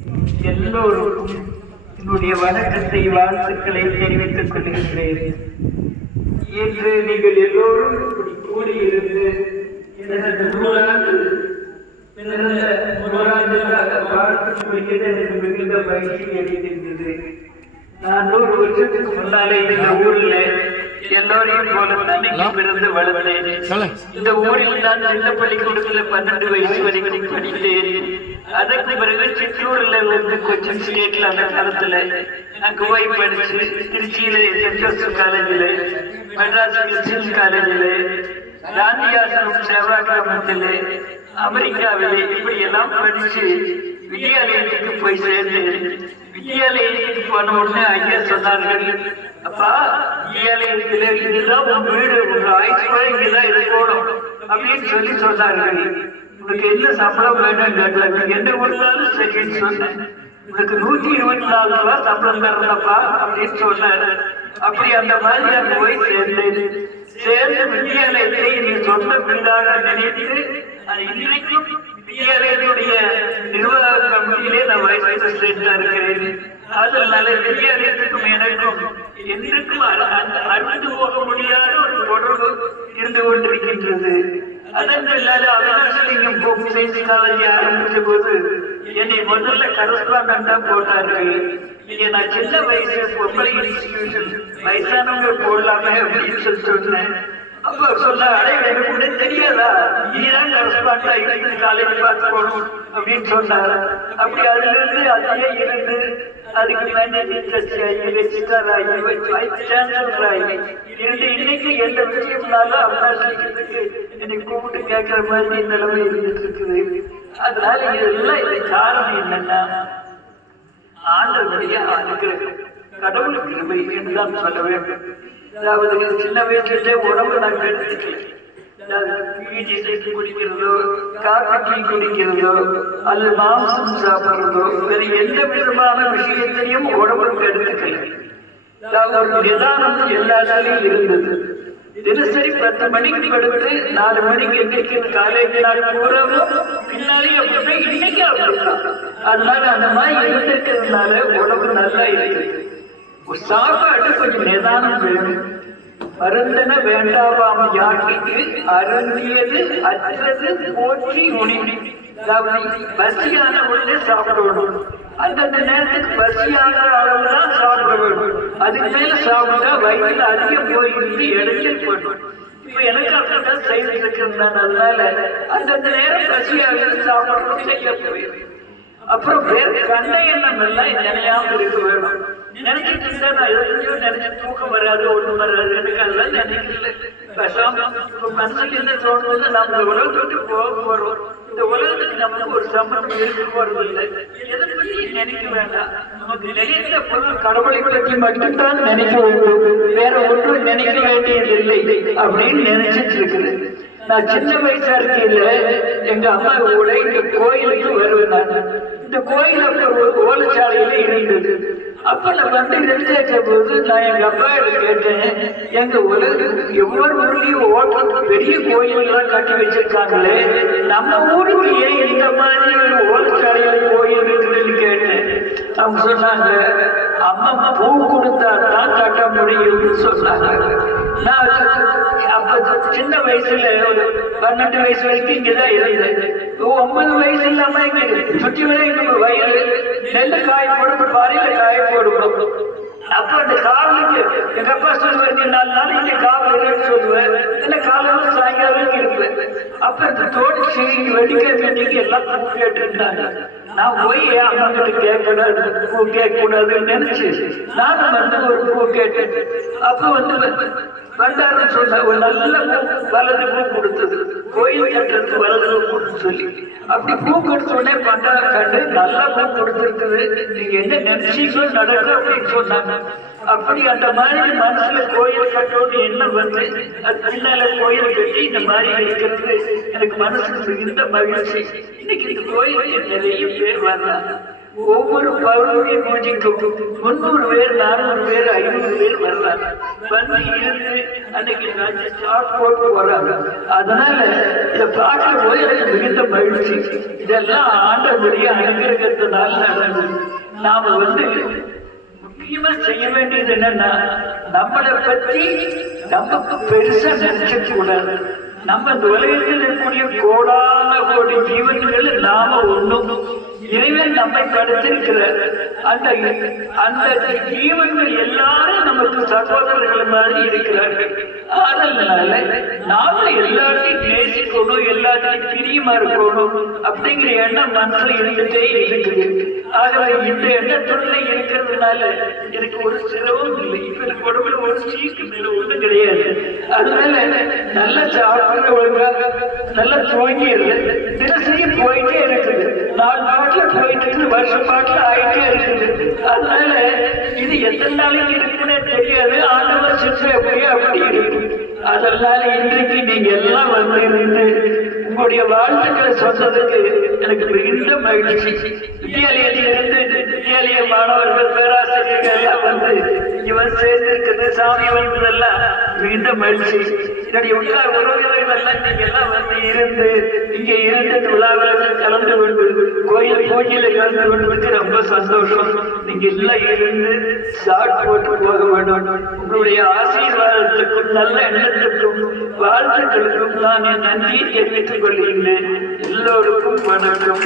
எல்லோருக்கும் என்னுடைய வணக்கத்தை வாழ்த்துக்களை தெரிவித்துக் கொள்கின்றேன். இன்று நீங்கள் எல்லோரும் இப்படி கூடியிருந்து எனக்கு மிகுந்த மகிழ்ச்சி அடைகின்றது. நான் 100 வருஷத்துக்கு முன்னாலே இந்த ஊர்ல எல்லோரையும் போல பிறந்து வளர்ந்தேன். இந்த ஊரில் நான் சின்ன பள்ளிக்கூடத்தில் 12 வயசு வரைக்கும் படித்தேன். அதற்கு பிறகு சிற்றூர்ல இருந்து கொச்சின் ஸ்டேட்ல அந்த காலத்துல அங்க போய் படிச்சு திருச்சியில சென்ட் காலேஜில், மெட்ராஸ் கிறிஸ்டியன் காலேஜில், காந்தியாசிரம் சேவா கிராமத்தில், அமெரிக்காவிலே இப்படி எல்லாம் படிச்சு வித்யாலயத்துக்கு போய் சேர்ந்தேன். வித்யாலயத்துக்கு போன உடனே ஐயா சொன்னார்கள், அப்பா வித்யாலயத்துல இதுதான் உன் வீடு, உங்க ஆயுஷ்மா இங்கதான் இருக்கணும் அப்படின்னு சொல்லி சொன்னார்கள். உனக்கு என்ன சம்பளம் வேணும் கேட்டாங்க. என்ன கொடுத்தாலும் சரின்னு சொன்னேன். உனக்கு 124 ரூபா சம்பளம் தரலப்பா அப்படின்னு சொன்னாரு. அப்படி அந்த மாதிரி அங்க போய் சேர்ந்து வித்யாலயத்தை நீ சொந்த வீடாக நினைத்து இன்றைக்கும் வித்யாலயத்துடைய நிர்வாக கமிட்டியிலே நான் வைஸ் பிரசிடென்டா இருக்கிறேன். அதனால வித்யாலயத்துக்கும் எனக்கும் என்றைக்கும் அறுந்து போக முடியாத ஒரு தொடர்பு இருந்து கொண்டிருக்கின்றது. அதன் இல்லாத அவினாஷலிங்கம் போக்கு சயின்ஸ் காலேஜ் ஆரம்பிச்ச போது என்னை முதல்ல கரஸ்பாண்டா போட்டார்கள். நீங்க நான் சின்ன வயசு பொம்பளை இன்ஸ்டிடியூஷன் வயசானவங்க போடலாமே அப்படின்னு சொல்லி சொன்னேன். அப்ப சொன்ன எனக்கு தெரியாதா, நீதான் கரஸ்பாண்டா இருந்து காலேஜ் பார்த்து போகணும் அப்படின்னு சொன்னார். அப்படி அதுல இருந்து அதிலே இருந்து அதுக்கு மேனேஜிங் ட்ரஸ்டி ஆகி, ரெஜிஸ்டர் ஆகி, வைஸ் சான்சலர் ஆகி இருந்து இன்னைக்கு எந்த விஷயம்னாலும் அவினாஷலிங்கத்துக்கு என்னை கூப்பிட்டு கேட்கிற மாதிரி நிலைமை இருந்துட்டு இருக்குது. அதனால இதெல்லாம் இது காரணம் என்னன்னா ஆண்டவருடைய அனுகிரகம், கடவுள் கிருபை என்றுதான் சொல்ல வேண்டும். அதாவது சின்ன வயசுல உடம்பு நான் கெடுத்துக்கல. குடிக்கிறதோ, காஃபி டீ குடிக்கிறதோ, அல்லது மாംസം சாப்பிடுறதோ, வேறு எந்த விதமான விஷயத்தையும் உடம்புக்கு எடுத்துக்கல. நிதானம் எல்லாத்திலையும் இருந்தது. தினசரி 10 மணிக்கு படுத்து 4 மணிக்கு எந்திரிக்கிற காலேஜ் நாள் பூராவும் பின்னாலே அப்படின்னா இன்னைக்கு அப்படிதான். அதனால அந்த மாதிரி இருந்திருக்கிறதுனால உடம்பு நல்லா இருக்கு. சாப்பாடு கொஞ்சம் நிதானம் வேணும். மருந்தன வேண்டாவாம் யாக்கைக்கு அருந்தியது அற்றது போற்றி உணவு. பசியான உடனே சாப்பிடணும். அந்தந்த நேரத்துக்கு பசியான அளவுதான் சாப்பிட வேண்டும். அதுக்கு மேல சாப்பிட்டா வயிற்றுல அதிகம் போயிருந்து இடைச்சல் போடும். இப்ப எனக்கு அப்படிதான் செய்து இருக்கிறதுனால அந்தந்த நேரம் பசியாக சாப்பிடணும் செய்ய போயிடும். அப்புறம் வேறு கண்ட எண்ணம் எல்லாம் நினையாம இருக்க வேணும். நினைச்சிட்டு இருந்தா நான் எதையோ நினைச்சு தூக்கம் வராது, ஒண்ணும் வராது, எனக்கு அதெல்லாம் நினைக்கல. மனசுல என்ன தோணுவது, நம்ம இந்த உலகத்துக்கு போக போறோம். இந்த உலகத்துக்கு நமக்கு ஒரு சம்பந்தம் இருக்கு போறது இல்லை. எதை பத்தி நினைக்க வேண்டாம். நமக்கு நினைத்த பொருள் கடவுளை பற்றி மட்டும்தான் நினைக்க வேண்டும், வேற ஒன்றும் நினைக்க வேண்டியது இல்லை அப்படின்னு நினைச்சிட்டு இருக்குது. நான் சின்ன வயசா இருக்கையில எங்க அம்மா கூட இந்த கோயிலுக்கு வருவேன். நான் இந்த கோயில் ஒரு ஓலச்சாலையில இருந்தது. அப்ப நான் வந்து நினைச்ச போது நான் எங்க அப்பா கேட்டேன், எங்க எவ்வளவு ஊர்லயும் ஓட்ட பெரிய கோயில்கள்லாம் கட்டி வச்சிருக்காங்களே, நம்ம ஊருக்கு ஏன் இந்த மாதிரி ஒரு ஓலச்சாலையில கோயில் இருக்குதுன்னு கேட்டேன். அவங்க சொன்னாங்க, அம்மா பூ கொடுத்தா தான் கட்ட முடியும்னு சொன்னாங்க. நான் அப்ப சின்ன வயசுல ஒரு 12 வயசு வரைக்கும் இங்கதான் இருந்தேன். 9 வயசு இல்லாம இங்க சுற்றி விட நம்ம வயலு நெல்லு காய போடும், பாறையில காய போடுவோம். அப்ப அந்த காவலுக்கு எங்க அப்பா சொல்லுவார், நீ 4 நாள் இங்க காவல் சொல்லுவேன், இல்ல காலையில சாயங்காலம் இருப்பேன். அப்ப இந்த தோட்டத்து வெடிக்க வேண்டிக்கு எல்லாம் பூ கேட்டு இருந்தாங்க. நான் போய் அம்மா கிட்ட கேட்கக்கூடாது, பூ கேட்க கூடாதுன்னு நினைச்சு நானும் வந்து ஒரு பூ கேட்டேன். அப்ப வந்து வண்டாரம் சொன்ன ஒரு நல்ல வலது பூ கொடுத்தது, கோயில் கட்டுறது வலது பூ கொடுத்து சொல்லி அப்படி பூ கொடுத்த உடனே பண்டார கண்டு நல்ல பூ கொடுத்துருக்குது, நீங்க என்ன நினைச்சீங்களோ நடக்கும் அப்படின்னு சொன்னாங்க. அப்படி அந்த மாதிரி மனசுல கோயில் கட்டோடு என்ன வந்து அது பின்னால கோயில் கட்டி இந்த மாதிரி இருக்கிறது எனக்கு மனசுக்கு மிகுந்த மகிழ்ச்சி. இன்னைக்கு இந்த கோயிலுக்கு நிறைய பேர் வர்றாங்க. ஒவ்வொரு பௌர்ணமி பூஜைக்கும் 300 பேர் 400 பேர் 500 பேர் வர்றாங்க. வந்து இருந்து அன்னைக்கு ஸ்டார்ட் போட்டு போறாங்க. அதனால இதை பார்க்கும் போது எனக்கு மிகுந்த மகிழ்ச்சி. இதெல்லாம் ஆண்டவருடைய அனுகிரகத்தினால நடந்தது. நாம முக்கியமா செய்ய வேண்டியது என்னன்னா, நம்மளை பற்றி நமக்கு பெருசா நினைக்க கூடாது. நம்ம இந்த உலகத்தில் இருக்கக்கூடிய கோடான கோடி ஜீவன்கள் நாம ஒண்ணும். இறைவன் நம்மை படைத்திருக்கிறார். அந்த அந்த ஜீவன்கள் எல்லாரும் நமக்கு சகோதரர்கள் மாதிரி இருக்கிறார்கள். அதனால நாம எல்லாத்தையும் நேசிக்கணும், எல்லாத்தையும் பிரியமா இருக்கணும் அப்படிங்கிற எண்ணம் மனசுல இருந்துட்டே இருக்குது. ஆகவே இந்த எண்ணத்துள்ள இருக்கிறதுனால எனக்கு ஒரு சிரமம் இல்லை. இப்ப எனக்கு உடம்புல ஒரு சீக்கு மேல ஒண்ணும் கிடையாது. அதனால நல்ல சாப்பிட ஒழுங்காக நல்லா துவங்கிடுது. தினசரி போயிட்டே இருக்குது. 4 பாட்டில போயிட்டு இருக்கு, வருஷம் பாட்டில ஆயிட்டே இருக்குது. அதனால இது எத்தனை நாளைக்கு இருக்குன்னு தெரியாது. ஆண்டவர் சிற்ற எப்படியோ அப்படி இருக்கு. அதனால இன்றைக்கு நீங்க எல்லாம் இருந்து உங்களுடைய வாழ்த்துக்களை சொன்னதுக்கு எனக்கு மிகுந்த மகிழ்ச்சி. வித்தியாலயத்திலிருந்து வித்தியாலய மாணவர்கள் பேராசிரியர்கள் எல்லாம் இவன் சேர்ந்திருக்கிறது, சாமி வந்ததெல்லாம் மிகுந்த மகிழ்ச்சி. என்னுடைய உறவுகள் எல்லாம் நீங்க எல்லாம் இருந்து இங்க இருந்து விழாவில் கலந்து கொண்டு கோயில் பூஜையில கலந்து கொண்டதுக்கு ரொம்ப சந்தோஷம். நீங்க எல்லாம் இருந்து சாட் போட்டு போக வேண்டும். உங்களுடைய ஆசீர்வாதத்துக்கும் நல்ல எண்ணத்துக்கும் வாழ்த்துக்களுக்கும் நான் நன்றி தெரிவித்துக் கொள்கிறேன். எல்லோருக்கும் வணக்கம்.